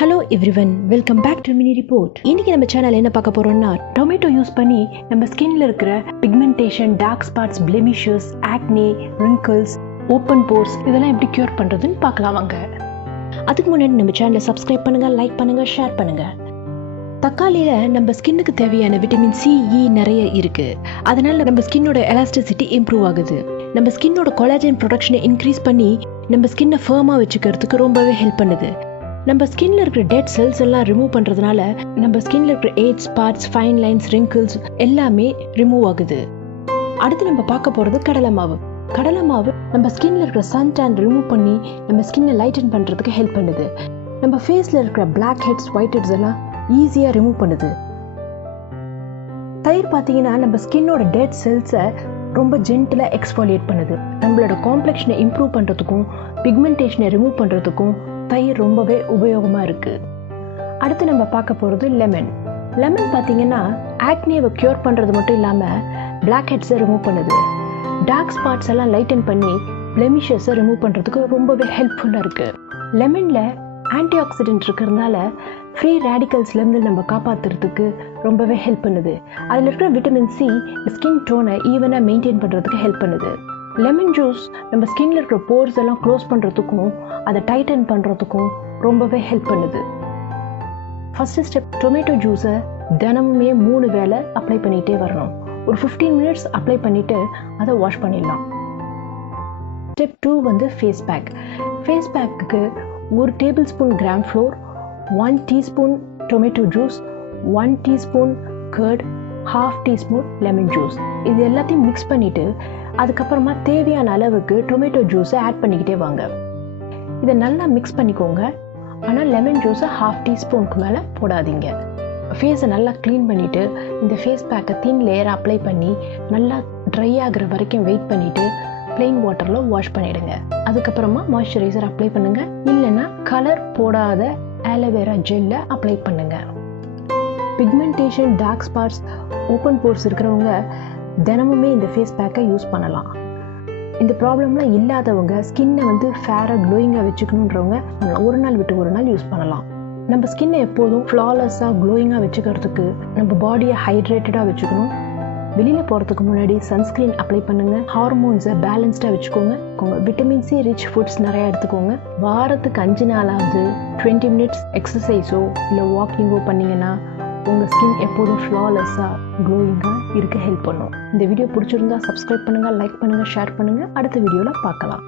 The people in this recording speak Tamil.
Hello everyone, welcome back to mini report. இன்னைக்கு நம்ம சேனல்ல என்ன பார்க்க போறோம்னா டொமேட்டோ யூஸ் பண்ணி நம்ம ஸ்கின்ல இருக்கிற pigmentation, dark spots, blemishes, acne, wrinkles, open pores இதெல்லாம் எப்படி கியூர் பண்றதுன்னு பார்க்கலாம் வாங்க. அதுக்கு முன்னாடி நம்ம சேனலை சப்ஸ்கிரைப் பண்ணுங்க, லைக் பண்ணுங்க, ஷேர் பண்ணுங்க. தக்காளியில நம்ம ஸ்கின்னுக்கு தேவையான விட்டமின் சி, இ நிறைய இருக்கு. அதனால நம்ம ஸ்கின்னோட எலாஸ்டிசிட்டி இம்ப்ரூவ் ஆகுது. நம்ம ஸ்கின்னோட கொலாஜன் ப்ரொடக்ஷனை இன்க்ரீஸ் பண்ணி நம்ம ஸ்கின்னை ஃபர்மா வச்சுக்கிறதுக்கு ரொம்பவே ஹெல்ப் பண்ணுது. நம்ம ஸ்கின்ல இருக்கிற டெட் செல்ஸ் எல்லாம் ரிமூவ் பண்றதுனால நம்ம ஸ்கின்ல இருக்கிற age spots, fine lines, wrinkles எல்லாமே ரிமூவ் ஆகுது. அடுத்து நம்ம பார்க்க போறது கடலை மாவு. கடலை மாவு நம்ம ஸ்கின்ல இருக்கிற சன் டேன் ரிமூவ் பண்ணி நம்ம ஸ்கின்னை லைட்டன் பண்றதுக்கு ஹெல்ப் பண்ணுது. நம்ம ஃபேஸ்ல இருக்கிற பிளாக் ஹெட்ஸ், ஒயிட் ஹெட்ஸ் எல்லாம் ஈஸியா ரிமூவ் பண்ணுது. தயிர் பார்த்தீங்கன்னா நம்ம ஸ்கின்னோட டெட் செல்ஸை ரொம்ப ஜென்டிலா எக்ஸ்ஃபோலியேட் பண்ணுது. நம்மளோட காம்ப்ளெக்ஷனை இம்ப்ரூவ் பண்றதுக்கும் பிக்மெண்டேஷனை ரிமூவ் பண்றதுக்கும் தயிர் ரொம்பவே உபயோகமாக இருக்குது. அடுத்து நம்ம பார்க்க போகிறது லெமன். லெமன் பார்த்தீங்கன்னா ஆக்னியை க்யூர் பண்ணுறது மட்டும் இல்லாமல் பிளாக் ஹெட்ஸை ரிமூவ் பண்ணுது. டார்க் ஸ்பாட்ஸ் எல்லாம் லைட்டன் பண்ணி பிளெமிஷஸை ரிமூவ் பண்ணுறதுக்கு ரொம்பவே ஹெல்ப்ஃபுல்லாக இருக்குது. லெமனில் ஆன்டிஆக்சிடென்ட் இருக்கிறதுனால ஃப்ரீ ரேடிக்கல்ஸ்லேருந்து நம்ம காப்பாற்றுறதுக்கு ரொம்பவே ஹெல்ப் பண்ணுது. அதில் இருக்கிற விட்டமின் சி ஸ்கின் டோனை ஈவனாக மெயின்டைன் பண்ணுறதுக்கு ஹெல்ப் பண்ணுது. லெமன் ஜூஸ் நம்ம ஸ்கின்ல இருக்கிற போர்ஸ் எல்லாம் க்ளோஸ் பண்ணுறதுக்கும் அதை டைட்டன் பண்ணுறதுக்கும் ரொம்பவே ஹெல்ப் பண்ணுது. ஃபர்ஸ்ட் ஸ்டெப், டொமேட்டோ ஜூஸை தினமுமே 3 வேளை அப்ளை பண்ணிகிட்டே வரணும். ஒரு 15 மினிட்ஸ் அப்ளை பண்ணிவிட்டு அதை வாஷ் பண்ணிடலாம். ஸ்டெப் 2 வந்து ஃபேஸ் பேக். ஃபேஸ் பேக்குக்கு 1 tablespoon gram flour, 1 teaspoon tomato juice, 1 teaspoon curd, 1/2 teaspoon lemon juice இது எல்லாத்தையும் மிக்ஸ் பண்ணிவிட்டு அதுக்கப்புறமா தேவையான அளவுக்கு டொமேட்டோ ஜூஸை ஆட் பண்ணிக்கிட்டே வாங்க. இதை நல்லா மிக்ஸ் பண்ணிக்கோங்க. ஆனால் லெமன் ஜூஸை 1/2 டீஸ்பூனுக்கு மேலே போடாதீங்க. ஃபேஸை நல்லா க்ளீன் பண்ணிவிட்டு இந்த ஃபேஸ் பேக்கை தின் லேயராக அப்ளை பண்ணி நல்லா ட்ரை ஆகிற வரைக்கும் வெயிட் பண்ணிவிட்டு ப்ளெயின் வாட்டரில் வாஷ் பண்ணிவிடுங்க. அதுக்கப்புறமா மாய்ஸ்சரைசர் அப்ளை பண்ணுங்கள். இல்லைன்னா கலர் போடாத ஆலோவேரா ஜெல்லை அப்ளை பண்ணுங்கள். Pigmentation, dark spots, open pores இருக்கிறவங்க தினமுமே இந்த ஃபேஸ் பேக்கை யூஸ் பண்ணலாம். இந்த ப்ராப்ளம்லாம் இல்லாதவங்க ஸ்கின்னை வந்து ஃபேராக க்ளோயிங்காக வச்சுக்கணுன்றவங்க ஒரு நாள் விட்டு ஒரு நாள் யூஸ் பண்ணலாம். நம்ம ஸ்கின்னை எப்போதும் ஃப்ளாலெஸ்ஸாக க்ளோயிங்காக வச்சுக்கிறதுக்கு நம்ம பாடியை ஹைட்ரேட்டடாக வச்சுக்கணும். வெளியில் போகிறதுக்கு முன்னாடி சன்ஸ்க்ரீன் அப்ளை பண்ணுங்கள். ஹார்மோன்ஸை பேலன்ஸ்டாக வச்சுக்கோங்க. விட்டமின் சி ரிச் ஃபுட்ஸ் நிறையா எடுத்துக்கோங்க. வாரத்துக்கு 5 நாளாவது 20 மினிட்ஸ் எக்ஸசைஸோ இல்லை வாக்கிங்கோ பண்ணிங்கன்னா உங்கள் ஸ்கின் எப்போதும் ஃப்ளாலெஸ்ஸாக க்ளோயிங்காக இருக்க ஹெல்ப் பண்ணும். இந்த வீடியோ பிடிச்சிருந்தா சப்ஸ்கிரைப் பண்ணுங்கள், லைக் பண்ணுங்கள், ஷேர் பண்ணுங்கள். அடுத்த வீடியோவில் பார்க்கலாம்.